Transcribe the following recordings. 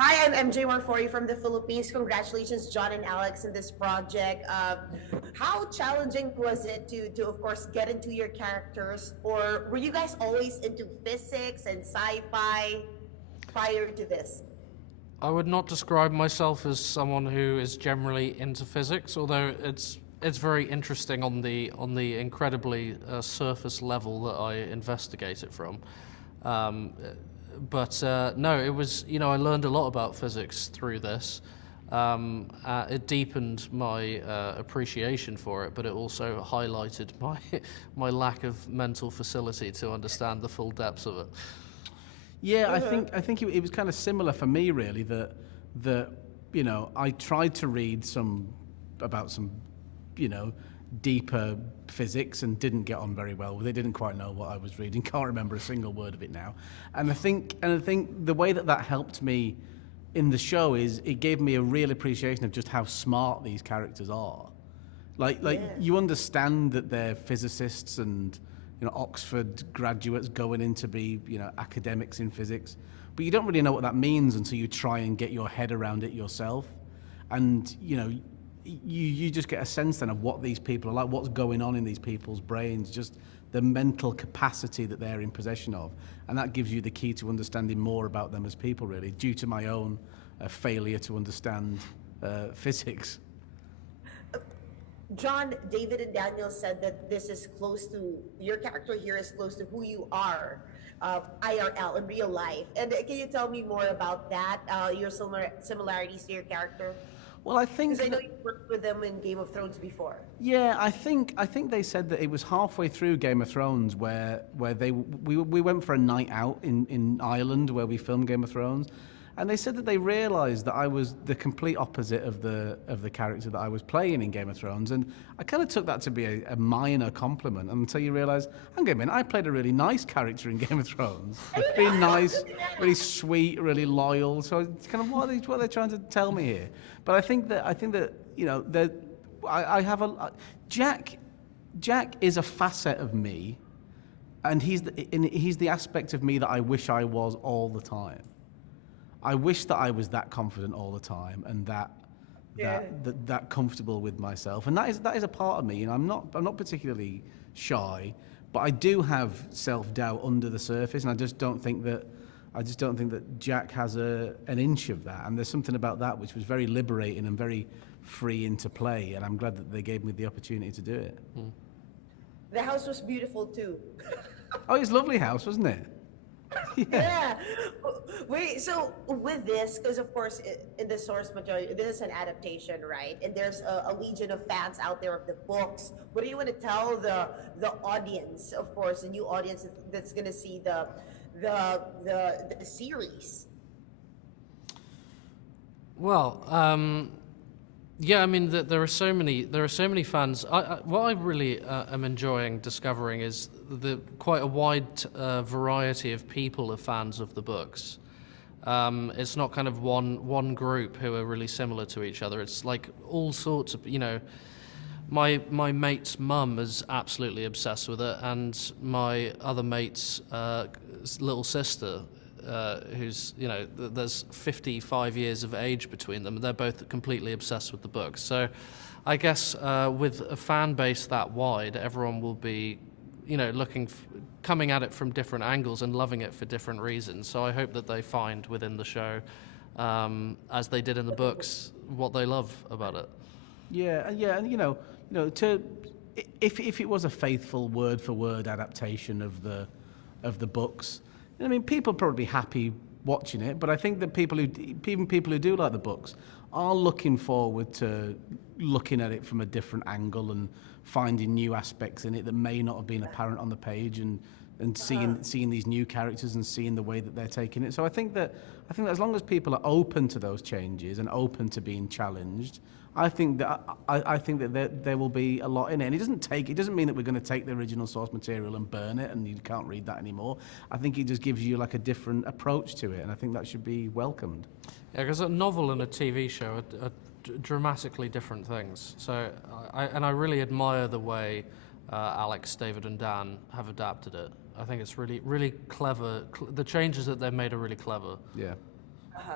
Hi, I'm MJ140 from the Philippines. Congratulations, John and Alex, in this project. How challenging was it of course, get into your characters? Or were you guys always into physics and sci-fi prior to this? I would not describe myself as someone who is generally into physics, although it's very interesting on the incredibly surface level that I investigate it from. Um, but no, it was, I learned a lot about physics through this. It deepened my appreciation for it, but it also highlighted my my lack of mental facility to understand the full depths of it. Yeah, I think it was kind of similar for me, really. That I tried to read some you know deeper physics and didn't get on very well with it. Didn't quite know what I was reading. Can't remember a single word of it now. And I think the way that helped me in the show is it gave me a real appreciation of just how smart these characters are. Like Yeah. you understand that they're physicists and Oxford graduates going in to be academics in physics, but you don't really know what that means until you try and get your head around it yourself. And you just get a sense then of what these people are like, what's going on in these people's brains, just the mental capacity that they're in possession of, and that gives you the key to understanding more about them as people, really, due to my own failure to understand physics. John, David, and Daniel said that this is close to your character here is close to who you are, IRL in real life. And can you tell me more about that? Your similarities to your character, Well, I think because I know that, you worked with them in Game of Thrones before. yeah, I think they said that it was halfway through Game of Thrones where we went for a night out in Ireland where we filmed Game of Thrones, and they said that they realised that I was the complete opposite of the character that I was playing in Game of Thrones, and I kind of took that to be a minor compliment until you realise, hang on a minute, I played a really nice character in Game of Thrones, really nice, really sweet, really loyal. So it's kind of what are they trying to tell me here? But I think that that I have a Jack. Jack is a facet of me, and he's the aspect of me that I wish I was all the time. I wish that I was that confident all the time and Yeah. that comfortable with myself, and that is a part of me. I'm not particularly shy, but I do have self-doubt under the surface, and I just don't think that Jack has an inch of that. And there's something about that which was very liberating and very free into play, and I'm glad that they gave me the opportunity to do it. The house was beautiful too. Oh, it's a lovely house, wasn't it? Yeah. Yeah. Wait, so with this, because of course, in the source material, this is an adaptation, right? And there's a legion of fans out there of the books. What do you want to tell the audience, of course, the new audience that's going to see the series? Well, yeah, I mean, there are so many fans. What I really am enjoying discovering is the quite a wide variety of people are fans of the books. It's not kind of one group who are really similar to each other. It's like all sorts of, my mate's mum is absolutely obsessed with it, and my other mate's little sister, who's, there's 55 years of age between them. They're both completely obsessed with the book. So I guess with a fan base that wide, everyone will be, coming at it from different angles and loving it for different reasons. So I hope that they find within the show, as they did in the books, what they love about it. Yeah, and to if it was a faithful word for word adaptation of the books, I mean, people would probably be happy watching it, but I think that even people who do like the books are looking forward to looking at it from a different angle and finding new aspects in it that may not have been apparent on the page, and seeing these new characters and seeing the way that they're taking it. So I think that as long as people are open to those changes and open to being challenged, I think that there will be a lot in it. And it doesn't mean that we're going to take the original source material and burn it and you can't read that anymore. I think it just gives you like a different approach to it, and I think that should be welcomed. Yeah, because a novel and a TV show are dramatically different things. So I really admire the way Alex, David, and Dan have adapted it. I think it's really, really clever. The changes that they've made are really clever. Yeah. Uh-huh.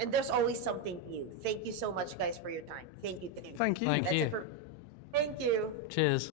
And there's always something new. Thank you so much, guys, for your time. Thank you. Thank you. Thank That's you. it for. Thank you. Cheers.